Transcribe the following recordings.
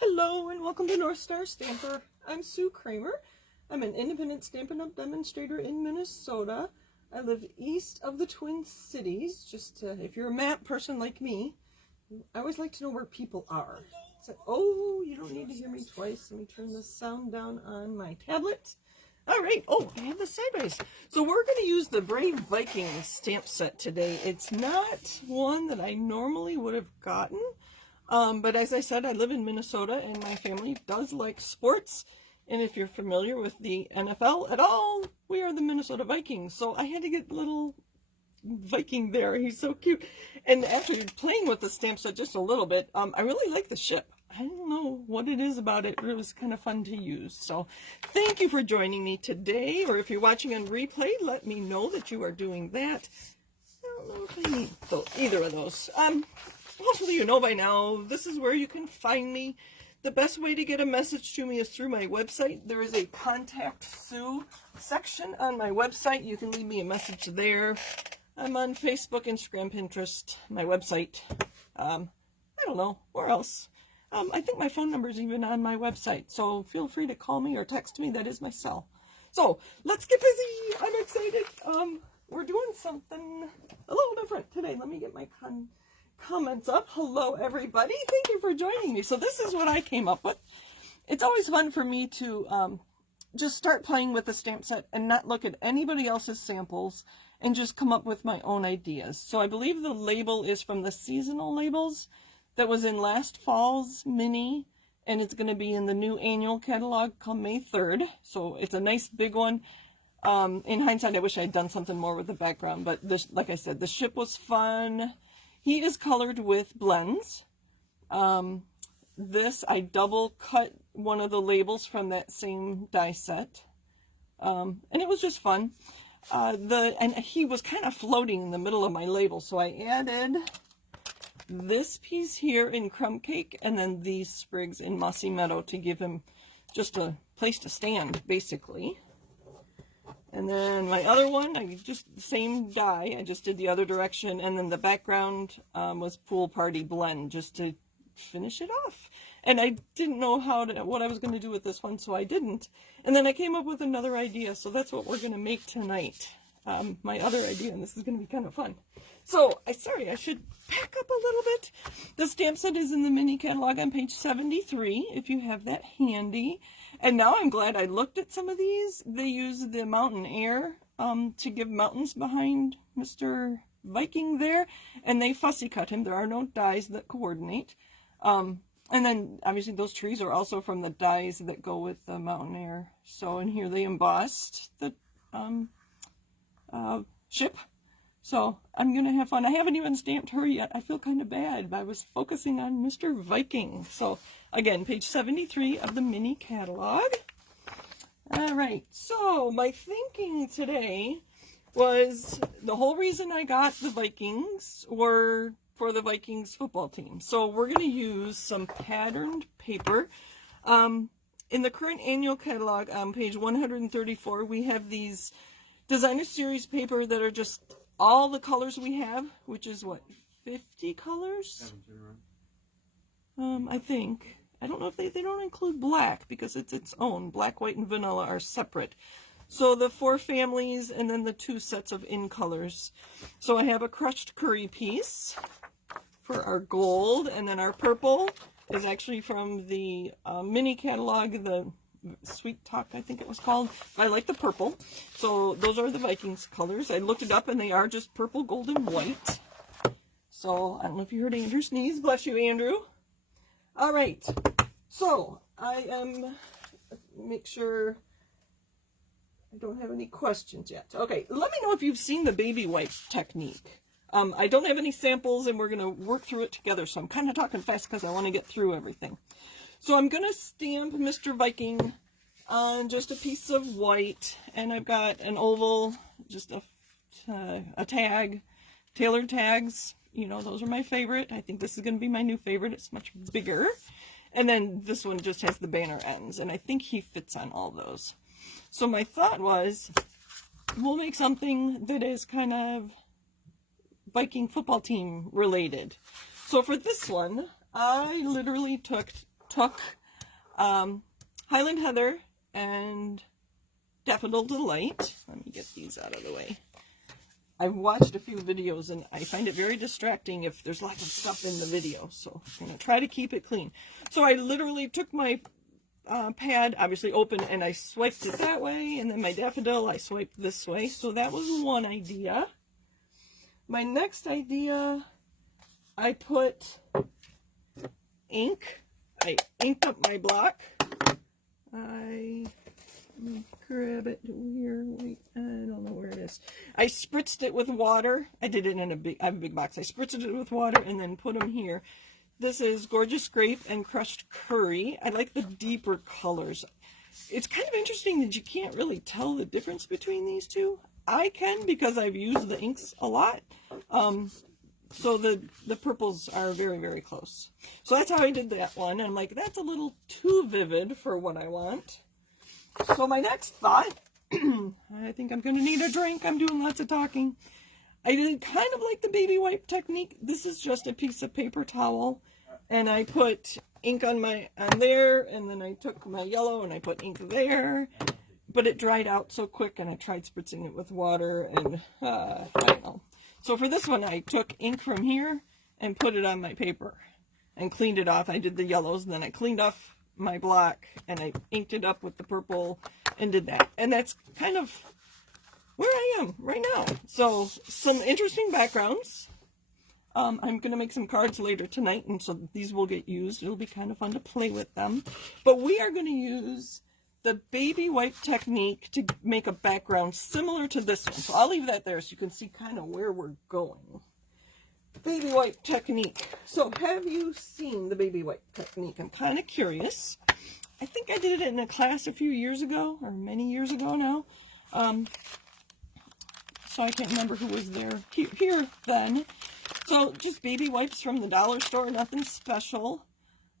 Hello and welcome to North Star Stamper. I'm Sue Kramer. I'm an independent Stampin' Up! Demonstrator in Minnesota. I live east of the Twin Cities. If you're a map person like me, I always like to know where people are. Oh, you don't need to hear me twice. Let me turn the sound down on my tablet. All right. Oh, I have this sideways. So we're going to use the Brave Viking Stamp Set today. It's not one that I normally would have gotten. But as I said, I live in Minnesota and my family does like sports. And if you're familiar with the NFL at all, we are the Minnesota Vikings. So I had to get little Viking there. He's so cute. And after playing with the stamp set just a little bit, I really like the ship. I don't know what it is about it, but it was kind of fun to use. So thank you for joining me today. Or if you're watching on replay, let me know that you are doing that. I don't know if I need either of those. Hopefully you know by now, this is where you can find me. The best way to get a message to me is through my website. There is a Contact Sue section on my website. You can leave me a message there. I'm on Facebook, Instagram, Pinterest, my website. I don't know, where else? I think my phone number is even on my website, so feel free to call me or text me. That is my cell. So let's get busy. I'm excited. We're doing something a little different today. Let me get my comments up. Hello everybody, thank you for joining me. So this is what I came up with. It's always fun for me to just start playing with the stamp set and not look at anybody else's samples and just come up with my own ideas. So I believe the label is from the seasonal labels that was in last fall's mini, and it's going to be in the new annual catalog come May 3rd. So it's a nice big one. In hindsight, I wish I had done something more with the background, but this, like I said, the ship was fun. He is colored with blends. This, I double cut one of the labels from that same die set. And it was just fun. And he was kind of floating in the middle of my label, so I added this piece here in Crumb Cake and then these sprigs in Mossy Meadow to give him just a place to stand, basically. And then my other one, the same die, I just did the other direction, and then the background was Pool Party Blend, just to finish it off. And I didn't know what I was going to do with this one, so I didn't. And then I came up with another idea, so that's what we're going to make tonight. My other idea, and this is going to be kind of fun. So, sorry, I should back up a little bit. The stamp set is in the mini catalog on page 73, if you have that handy. And now I'm glad I looked at some of these. They use the mountain air to give mountains behind Mr. Viking there. And they fussy cut him. There are no dies that coordinate. And then, obviously, those trees are also from the dies that go with the mountain air. So, in here they embossed the ship. So I'm going to have fun. I haven't even stamped her yet. I feel kind of bad. I was focusing on Mr. Viking. So again, page 73 of the mini catalog. All right. So my thinking today was the whole reason I got the Vikings were for the Vikings football team. So we're going to use some patterned paper. In the current annual catalog on page 134, we have these designer series paper that are just all the colors we have, which is what, 50 colors? 17, right? I think. I don't know if they don't include black because it's its own. Black, white, and vanilla are separate. So the 4 families and then the 2 sets of in colors. So I have a crushed curry piece for our gold, and then our purple is actually from the mini catalog, the Sweet Talk, I think it was called. I like the purple. So those are the Vikings colors. I looked it up and they are just purple, gold, and white. So I don't know if you heard Andrew sneeze. Bless you, Andrew. All right. So I am, make sure I don't have any questions yet. Okay. Let me know if you've seen the baby wipe technique. I don't have any samples and we're going to work through it together. So I'm kind of talking fast because I want to get through everything. So I'm going to stamp Mr. Viking on just a piece of white, and I've got an oval, just a tag, tailored tags. You know, those are my favorite. I think this is going to be my new favorite. It's much bigger. And then this one just has the banner ends, and I think he fits on all those. So my thought was, we'll make something that is kind of Viking football team related. So for this one, I literally took took Highland Heather and Daffodil Delight. Let me get these out of the way. I've watched a few videos and I find it very distracting if there's lots of stuff in the video. So I'm going to try to keep it clean. So I literally took my pad, obviously open, and I swiped it that way. And then my daffodil, I swiped this way. So that was one idea. My next idea, I put ink. I inked up my block. Let me grab it here. Wait, I don't know where it is. I spritzed it with water. I did it in I have a big box. I spritzed it with water and then put them here. This is Gorgeous Grape and Crushed Curry. I like the deeper colors. It's kind of interesting that you can't really tell the difference between these two. I can because I've used the inks a lot. So the purples are very, very close. So that's how I did that one. I'm like, that's a little too vivid for what I want. So my next thought, I think I'm going to need a drink. I'm doing lots of talking. I did kind of like the baby wipe technique. This is just a piece of paper towel. And I put ink on there. And then I took my yellow and I put ink there. But it dried out so quick. And I tried spritzing it with water. And I don't know. So for this one, I took ink from here and put it on my paper. And cleaned it off. I did the yellows. And then I cleaned off my block and I inked it up with the purple and did that. And that's kind of where I am right now. So some interesting backgrounds. I'm going to make some cards later tonight, and so these will get used. It'll be kind of fun to play with them. But we are going to use the baby wipe technique to make a background similar to this one. So I'll leave that there so you can see kind of where we're going. Baby wipe technique. So have you seen the baby wipe technique? I'm kind of curious. I think I did it in a class a few years ago, or many years ago now. So I can't remember who was there here then. So just baby wipes from the dollar store, nothing special.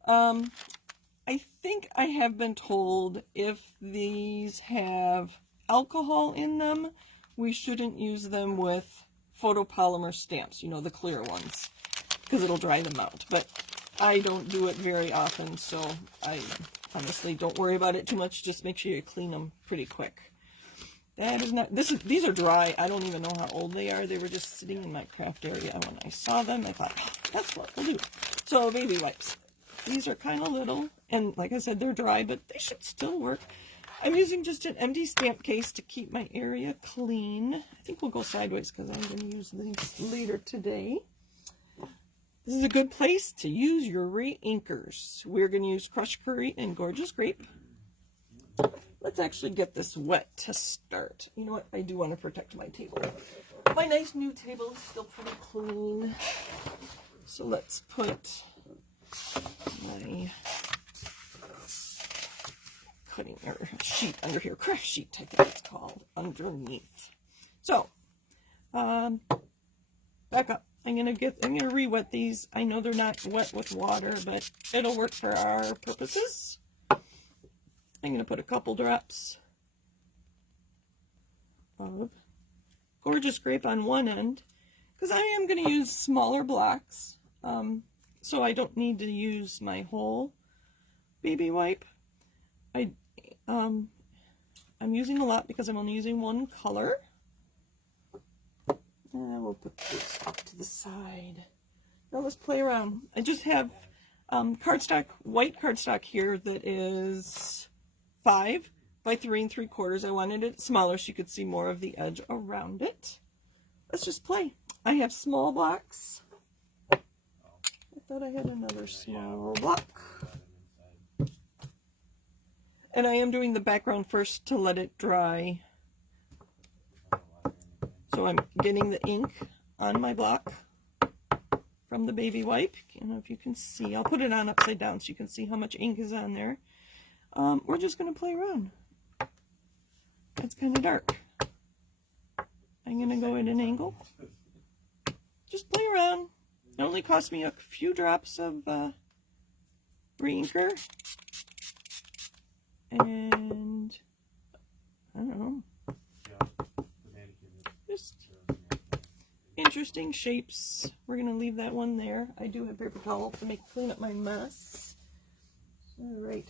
I think I have been told if these have alcohol in them, we shouldn't use them with photopolymer stamps, you know, the clear ones, because it'll dry them out. But I don't do it very often, so I honestly don't worry about it too much. Just make sure you clean them pretty quick. That is not, these are dry. I don't even know how old they are. They were just sitting in my craft area. When I saw them, I thought, oh, that's what we'll do. So baby wipes. These are kind of little, and like I said, they're dry, but they should still work. I'm using just an empty stamp case to keep my area clean. I think we'll go sideways because I'm going to use these later today. This is a good place to use your re-inkers. We're going to use Crushed Curry and Gorgeous Grape. Let's actually get this wet to start. You know what? I do want to protect my table. My nice new table is still pretty clean. So let's put my cutting sheet under here, craft sheet I think it's called, underneath. So back up. I'm gonna re-wet these. I know they're not wet with water, but it'll work for our purposes. I'm gonna put a couple drops of Gorgeous Grape on one end because I am gonna use smaller blocks, so I don't need to use my whole baby wipe. I'm using a lot because I'm only using one color. And we'll put this up to the side. Now let's play around. I just have cardstock, white cardstock here that is 5 by 3 3/4. I wanted it smaller so you could see more of the edge around it. Let's just play. I have small blocks. I thought I had another small block. And I am doing the background first to let it dry. So I'm getting the ink on my block from the baby wipe. I don't know if you can see. I'll put it on upside down so you can see how much ink is on there. We're just going to play around. It's kind of dark. I'm going to go at an angle. Just play around. It only cost me a few drops of re-inker. And I don't know. Just interesting shapes. We're going to leave that one there. I do have paper towel to clean up my mess. All right.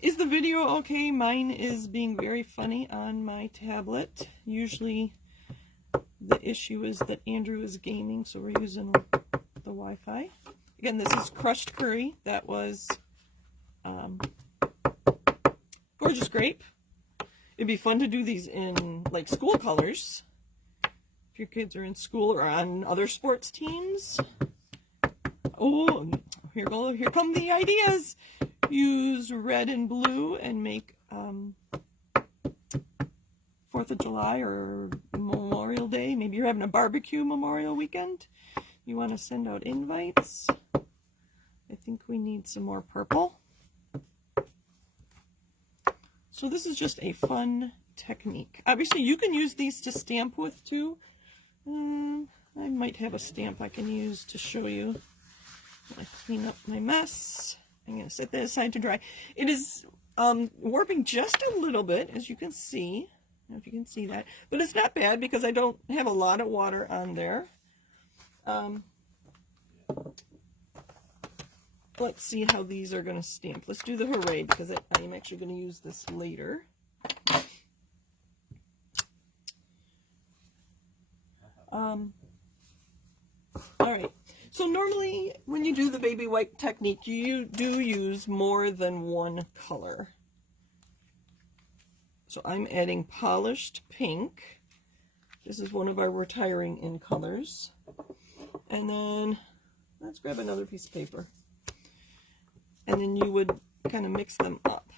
Is the video okay? Mine is being very funny on my tablet. Usually the issue is that Andrew is gaming, so we're using the Wi-Fi. Again, this is crushed curry. That was Gorgeous Grape. It'd be fun to do these in like school colors. If your kids are in school or on other sports teams. Oh, here come the ideas. Use red and blue and make 4th of July or Memorial Day. Maybe you're having a barbecue Memorial weekend. You want to send out invites. I think we need some more purple. So this is just a fun technique. Obviously you can use these to stamp with too. I might have a stamp I can use to show you. I'm going to clean up my mess. I'm going to set that aside to dry. It is warping just a little bit, as you can see. I don't know if you can see that. But it's not bad because I don't have a lot of water on there. Let's see how these are going to stamp. Let's do the hooray because I am actually going to use this later. Alright, so normally when you do the baby wipe technique, you do use more than one color. So I'm adding polished pink. This is one of our retiring in colors. And then, let's grab another piece of paper. And then you would kind of mix them up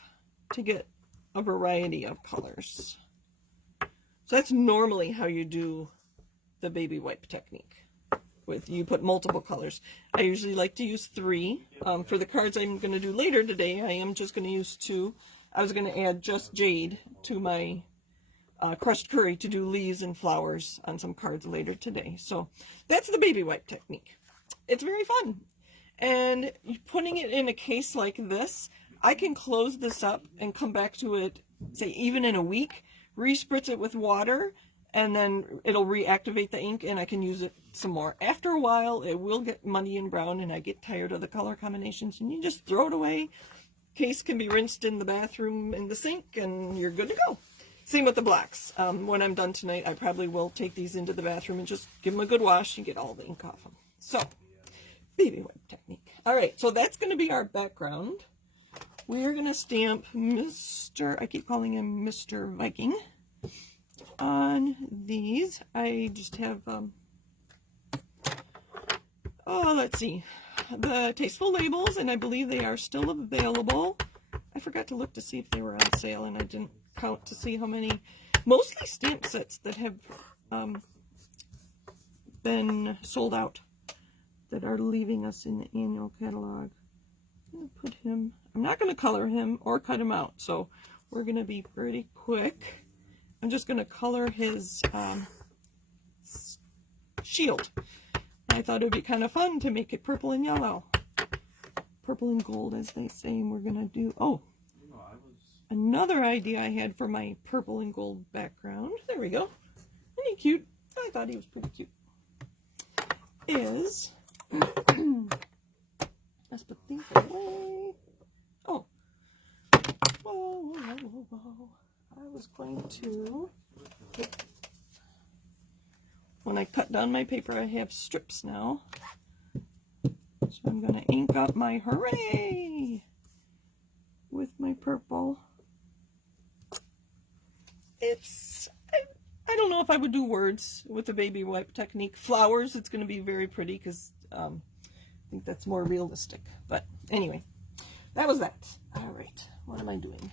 to get a variety of colors. So that's normally how you do the baby wipe technique. You put multiple colors. I usually like to use 3. For the cards I'm going to do later today, I am just going to use 2. I was going to add just jade to my crushed curry to do leaves and flowers on some cards later today. So that's the baby wipe technique. It's very fun. And putting it in a case like this, I can close this up and come back to it, say even in a week, re-spritz it with water, and then it'll reactivate the ink and I can use it some more. After a while, it will get muddy and brown and I get tired of the color combinations and you just throw it away. Case can be rinsed in the bathroom in the sink and you're good to go. Same with the blacks. When I'm done tonight, I probably will take these into the bathroom and just give them a good wash and get all the ink off them. So, baby wipe technique. Alright, so that's going to be our background. We're going to stamp Mr. I keep calling him Mr. Viking. On these, I just have, let's see, the Tasteful labels, and I believe they are still available. I forgot to look to see if they were on sale, and I didn't count to see how many, mostly stamp sets that have been sold out, that are leaving us in the annual catalog. I'm going to put him, I'm not going to color him or cut him out, so we're going to be pretty quick. I'm just going to color his shield. I thought it would be kind of fun to make it purple and yellow. Purple and gold, as they say. And we're going to do, another idea I had for my purple and gold background. There we go. Isn't he cute? I thought he was pretty cute. Let's put these away. Oh. Whoa. I was going to, when I cut down my paper, I have strips now. So I'm going to ink up my hooray with my purple. I don't know if I would do words with the baby wipe technique. Flowers, it's going to be very pretty because I think that's more realistic. But anyway, that was that. All right, what am I doing?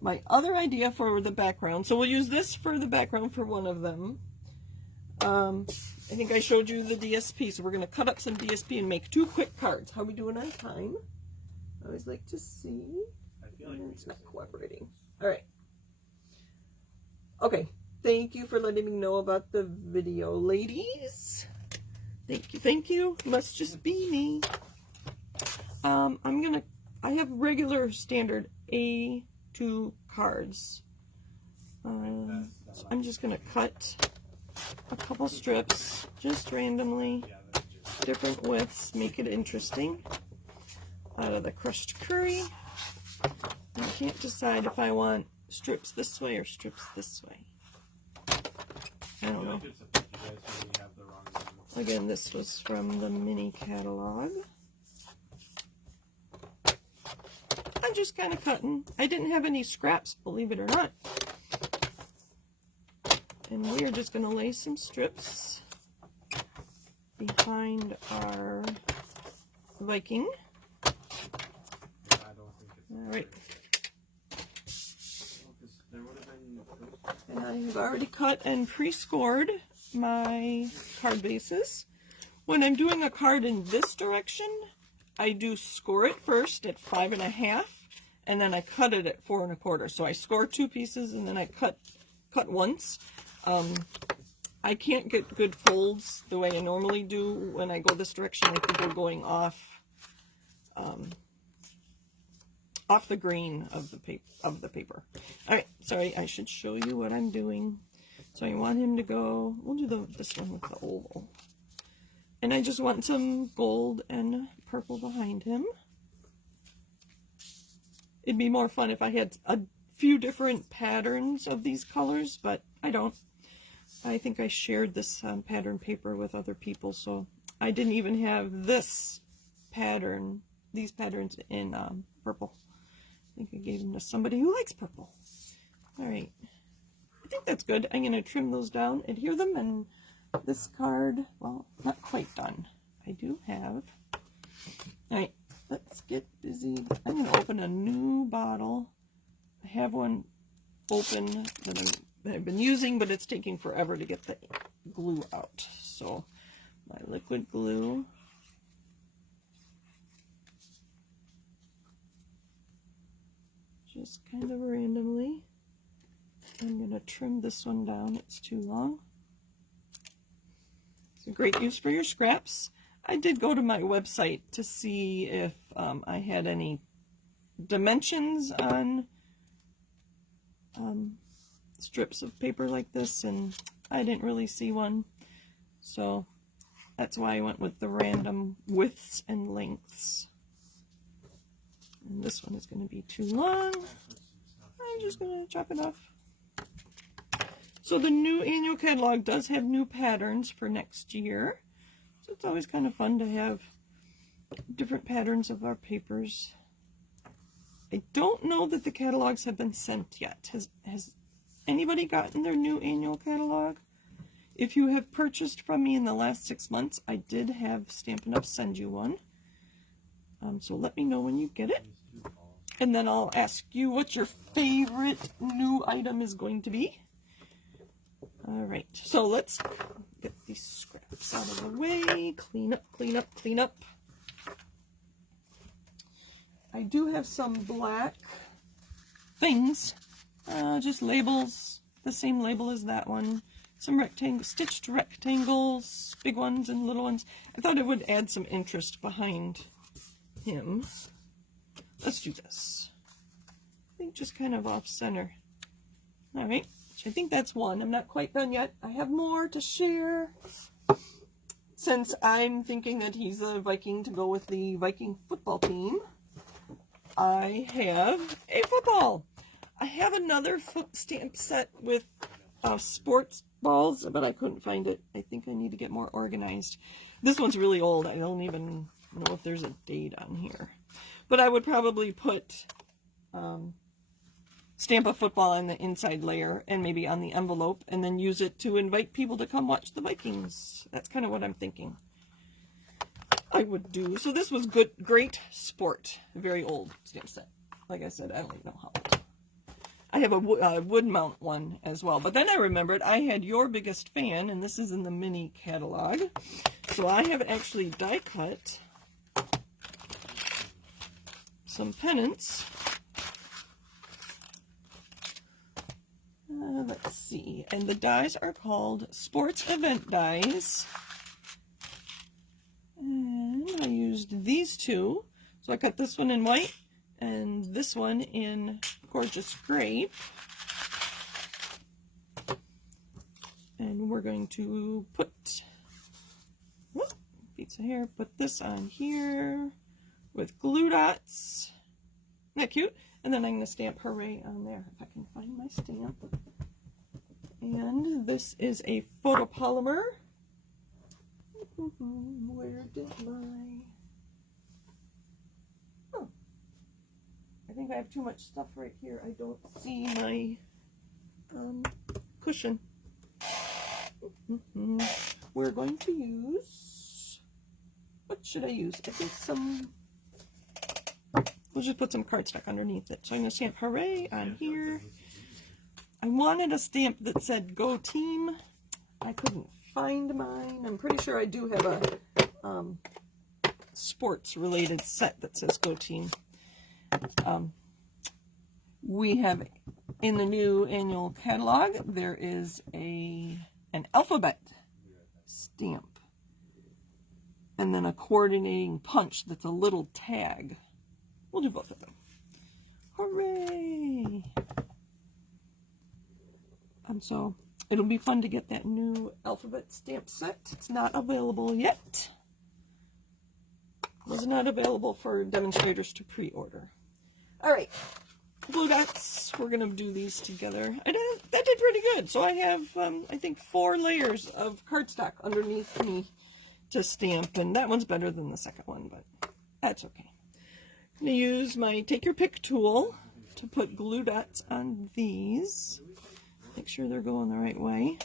My other idea for the background, so we'll use this for the background for one of them. I think I showed you the DSP, so we're going to cut up some DSP and make 2 quick cards. How are we doing on time? I always like to see. I feel like it's not cooperating. All right. Okay. Thank you for letting me know about the video, ladies. Thank you. Must just be me. I have regular standard A2 cards. So I'm just going to cut a couple strips just randomly, different widths, make it interesting. out of the crushed curry. I can't decide if I want strips this way or strips this way. I don't know. Again, this was from the mini catalog. I'm just kind of cutting. I didn't have any scraps, believe it or not. And we are just going to lay some strips behind our Viking. All right. And I have already cut and pre-scored my card bases. When I'm doing a card in this direction, I do score it first at 5.5, and then I cut it at 4 1/4. So I score 2 pieces and then I cut once. I can't get good folds the way I normally do when I go this direction. I think we're going off the grain of the paper. All right, sorry, I should show you what I'm doing. So I want him to go. We'll do this one with the oval, and I just want some gold and purple behind him. It'd be more fun if I had a few different patterns of these colors, but I don't. I think I shared this pattern paper with other people, so I didn't even have this pattern, these patterns in purple. I think I gave them to somebody who likes purple. All right, I think that's good. I'm going to trim those down, adhere them, and this card, well, not quite done. I do have. All right, let's get busy. I'm going to open a new bottle. I have one open that I've been using, but it's taking forever to get the glue out. So my liquid glue. Just kind of randomly. I'm going to trim this one down. It's too long. It's a great use for your scraps. I did go to my website to see if I had any dimensions on strips of paper like this, and I didn't really see one, so that's why I went with the random widths and lengths. And this one is going to be too long. I'm just going to chop it off. So the new annual catalog does have new patterns for next year, so it's always kind of fun to have different patterns of our papers. I don't know that the catalogs have been sent yet. Has anybody gotten their new annual catalog? If you have purchased from me in the last 6 months, I did have Stampin' Up! Send you one. So let me know when you get it. And then I'll ask you what your favorite new item is going to be. Alright, so let's get these scraps out of the way. Clean up, clean up, clean up. I do have some black things, just labels, the same label as that one. Some stitched rectangles, big ones and little ones. I thought it would add some interest behind him. Let's do this. I think just kind of off center. All right, so I think that's one. I'm not quite done yet. I have more to share. Since I'm thinking that he's a Viking to go with the Viking football team, I have a football. I have another stamp set with sports balls, but I couldn't find it. I think I need to get more organized. This one's really old. I don't even know if there's a date on here. But I would probably put stamp a football on the inside layer and maybe on the envelope, and then use it to invite people to come watch the Vikings. That's kind of what I'm thinking I would do. So this was great sport. A very old stamp set. Like I said, I don't even know how old. I have a wood mount one as well. But then I remembered I had Your Biggest Fan, and this is in the mini catalog. So I have actually die cut some pennants. Let's see. And the dies are called Sports Event Dies. And I used these two. So I cut this one in white and this one in Gorgeous Grape. And we're going to put, pizza here, put this on here. with glue dots. Isn't that cute? And then I'm going to stamp Hooray on there if I can find my stamp. And this is a photopolymer. Where did my... Oh, I think I have too much stuff right here. I don't see my cushion. We're going to use... What should I use? I think some... We'll just put some cardstock underneath it. So I'm going to stamp Hooray on here. I wanted a stamp that said Go Team. I couldn't find mine. I'm pretty sure I do have a sports related set that says Go Team. We have in the new annual catalog, there is an alphabet stamp and then a coordinating punch that's a little tag. We'll do both of them. Hooray! So it'll be fun to get that new alphabet stamp set. It's not available yet. It was not available for demonstrators to pre-order. All right, glue dots. We're gonna do these together. That did pretty good. So I have, I think, 4 layers of cardstock underneath me to stamp, and that one's better than the second one, but that's okay. I'm gonna use my Take Your Pick tool to put glue dots on these. Make sure they're going the right way.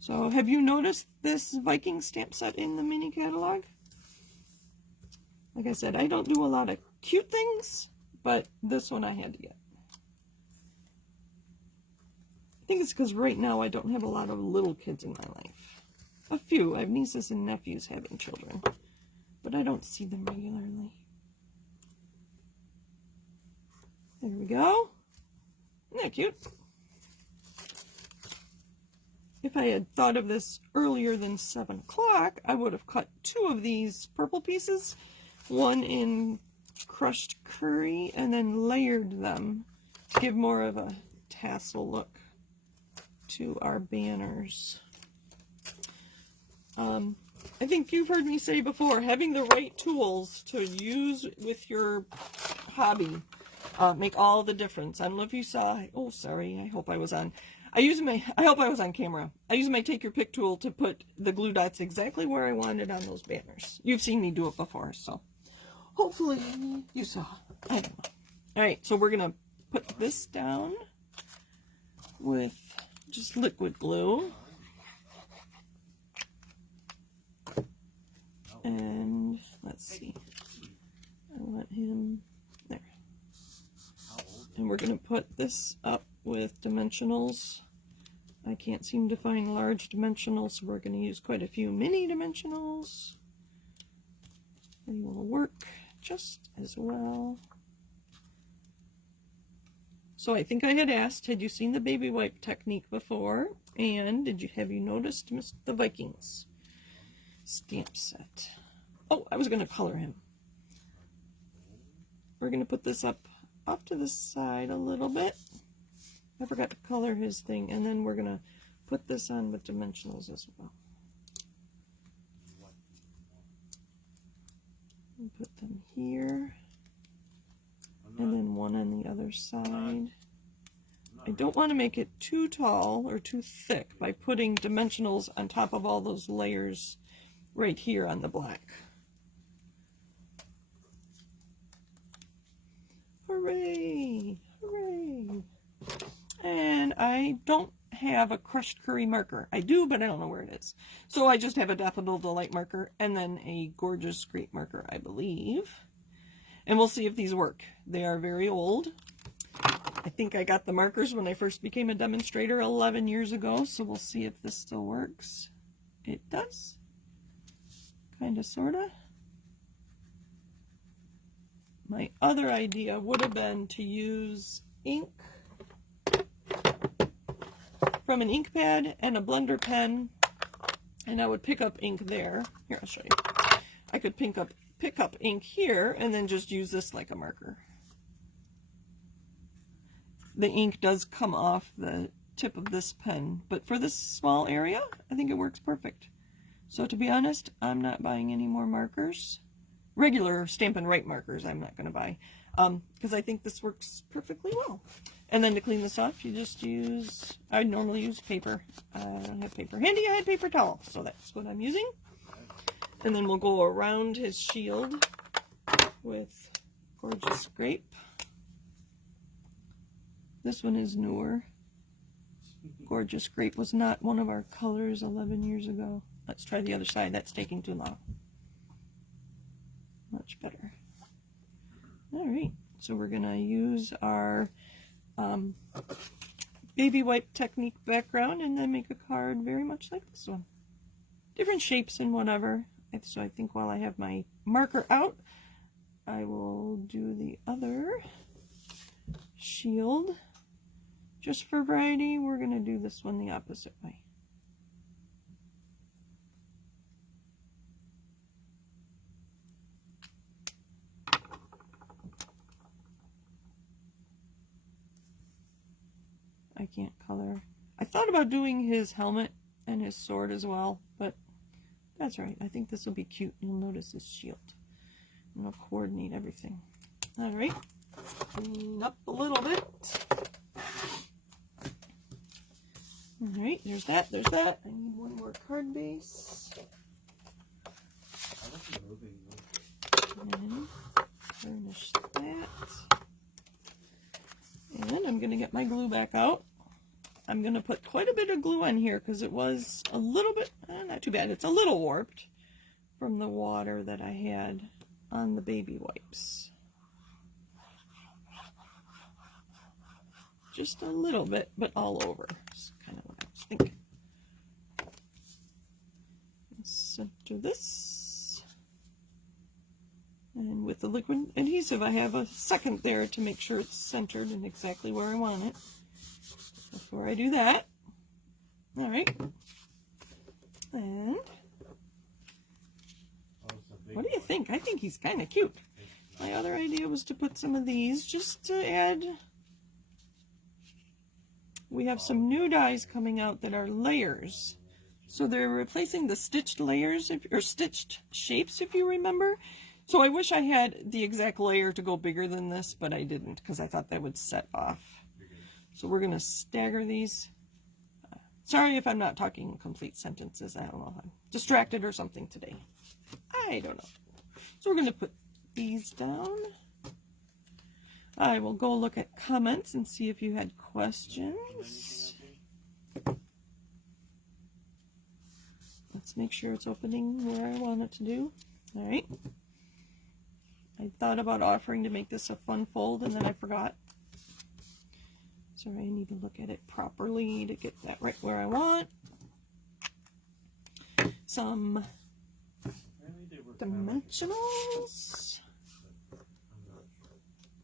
So have you noticed this Viking stamp set in the mini catalog? Like I said, I don't do a lot of cute things, but this one I had to get. I think it's because right now I don't have a lot of little kids in my life. A few. I have nieces and nephews having children, but I don't see them regularly. There we go. Isn't that cute? If I had thought of this earlier than 7 o'clock, I would have cut 2 of these purple pieces, one in crushed curry, and then layered them to give more of a tassel look to our banners. I think you've heard me say before, having the right tools to use with your hobby make all the difference. I don't know if you saw, oh sorry, I hope I was on. I hope I was on camera. I use my Take Your Pick tool to put the glue dots exactly where I wanted on those banners. You've seen me do it before, so hopefully you saw. I don't know. All right, so we're gonna put this down with just liquid glue. And let's see. I want him there. And we're going to put this up with dimensionals. I can't seem to find large dimensionals, so we're going to use quite a few mini dimensionals. They will work just as well. So I think I had asked, had you seen the baby wipe technique before? And have you noticed the Vikings stamp set? Oh, I was going to color him. We're going to put this up off to the side a little bit. I forgot to color his thing, and then we're going to put this on with dimensionals as well. And put them here, and then one on the other side. I don't want to make it too tall or too thick by putting dimensionals on top of all those layers right here on the black. Hooray! Hooray! And I don't have a crushed curry marker. I do, but I don't know where it is. So I just have a Daffodil Delight marker and then a Gorgeous Grape marker, I believe. And we'll see if these work. They are very old. I think I got the markers when I first became a demonstrator 11 years ago, so we'll see if this still works. It does. Kinda, sorta. My other idea would have been to use ink from an ink pad and a blender pen, and I would pick up ink there. Here, I'll show you. I could pick up ink here and then just use this like a marker. The ink does come off the tip of this pen, but for this small area, I think it works perfect. So to be honest, I'm not buying any more markers. Regular Stampin' Right markers I'm not going to buy, because I think this works perfectly well. And then to clean this off, you just use, I normally use paper. I don't have paper handy, I had paper towel, so that's what I'm using. And then we'll go around his shield with Gorgeous Grape. This one is newer. Gorgeous Grape was not one of our colors 11 years ago. Let's try the other side. That's taking too long. Much better. All right, so we're going to use our baby wipe technique background and then make a card very much like this one. Different shapes and whatever. So I think while I have my marker out, I will do the other shield. Just for variety, we're going to do this one the opposite way. I can't color. I thought about doing his helmet and his sword as well, but that's right. I think this will be cute. You'll notice his shield. And I'll coordinate everything. All right. Clean up a little bit. All right, there's that, there's that. I need one more card base. And furnish that. And I'm going to get my glue back out. I'm going to put quite a bit of glue on here because it was a little bit, not too bad, it's a little warped from the water that I had on the baby wipes. Just a little bit, but all over. That's kind of what I was thinking. Center this. And with the liquid adhesive, I have a second there to make sure it's centered and exactly where I want it. Before I do that, all right. And what do you think? I think he's kind of cute. My other idea was to put some of these just to add. We have some new dies coming out that are layers. So they're replacing the stitched layers, or stitched shapes, if you remember. So I wish I had the exact layer to go bigger than this, but I didn't because I thought that would set off. So we're going to stagger these. Sorry if I'm not talking complete sentences. I don't know. I'm distracted or something today. I don't know. So we're going to put these down. I will go look at comments and see if you had questions. Let's make sure it's opening where I want it to do. All right. I thought about offering to make this a fun fold and then I forgot. So I need to look at it properly to get that right where I want. Some dimensionals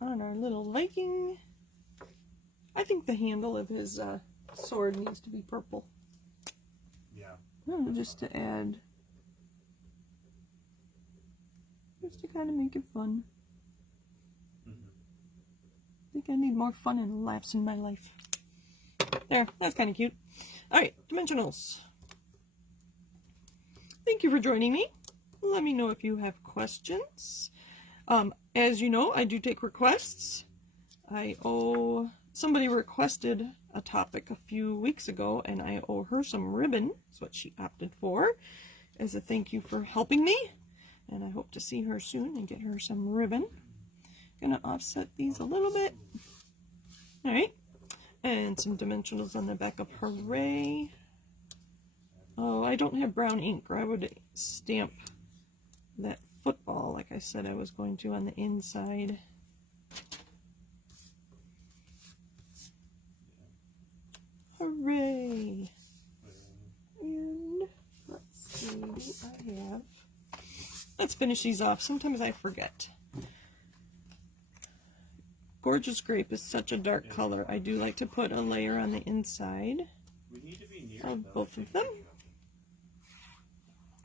on our little Viking. I think the handle of his sword needs to be purple. Yeah. Just to add, just to kind of make it fun. I think I need more fun and laughs in my life. There, that's kind of cute. Alright, dimensionals. Thank you for joining me. Let me know if you have questions. As you know, I do take requests. Somebody requested a topic a few weeks ago, and I owe her some ribbon. That's what she opted for, as a thank you for helping me. And I hope to see her soon and get her some ribbon. Gonna offset these a little bit. All right, and some dimensionals on the back of Hooray. Oh, I don't have brown ink, or I would stamp that football like I said I was going to on the inside. Hooray! And let's see what I have. Let's finish these off. Sometimes I forget. Gorgeous Grape is such a dark color. I do like to put a layer on the inside of both of them.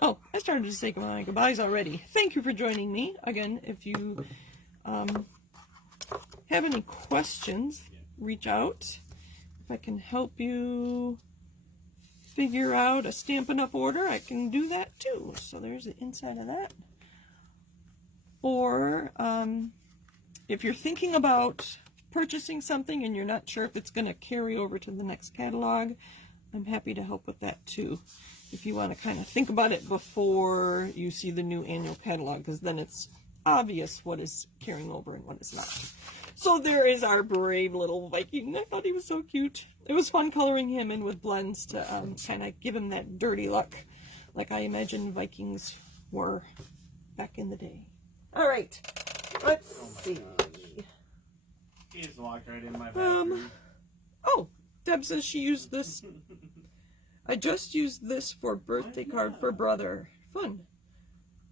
Oh, I started to say my goodbyes already. Thank you for joining me. Again, if you have any questions, reach out. If I can help you figure out a Stampin' Up! Order, I can do that too. So there's the inside of that. Or if you're thinking about purchasing something and you're not sure if it's going to carry over to the next catalog, I'm happy to help with that too. If you want to kind of think about it before you see the new annual catalog, because then it's obvious what is carrying over and what is not. So there is our brave little Viking. I thought he was so cute. It was fun coloring him in with blends to kind of give him that dirty look, like I imagine Vikings were back in the day. All right, let's see. He just walked right in my bathroom. Oh, Deb says she used this. I just used this for birthday card for brother. Fun.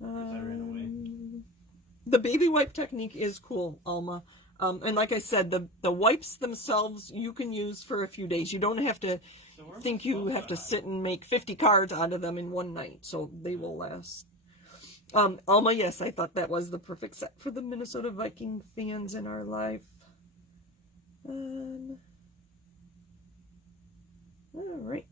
I ran away. The baby wipe technique is cool, Alma. And like I said, the wipes themselves you can use for a few days. You don't have to think you have to sit and make 50 cards out of them in one night. So they will last. Alma, yes, I thought that was the perfect set for the Minnesota Viking fans in our life. All right.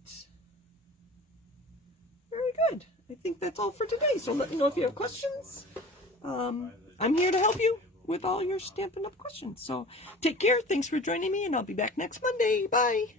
Very good. I think that's all for today. So let me know if you have questions. I'm here to help you with all your Stampin' Up! Questions. So take care. Thanks for joining me, and I'll be back next Monday. Bye.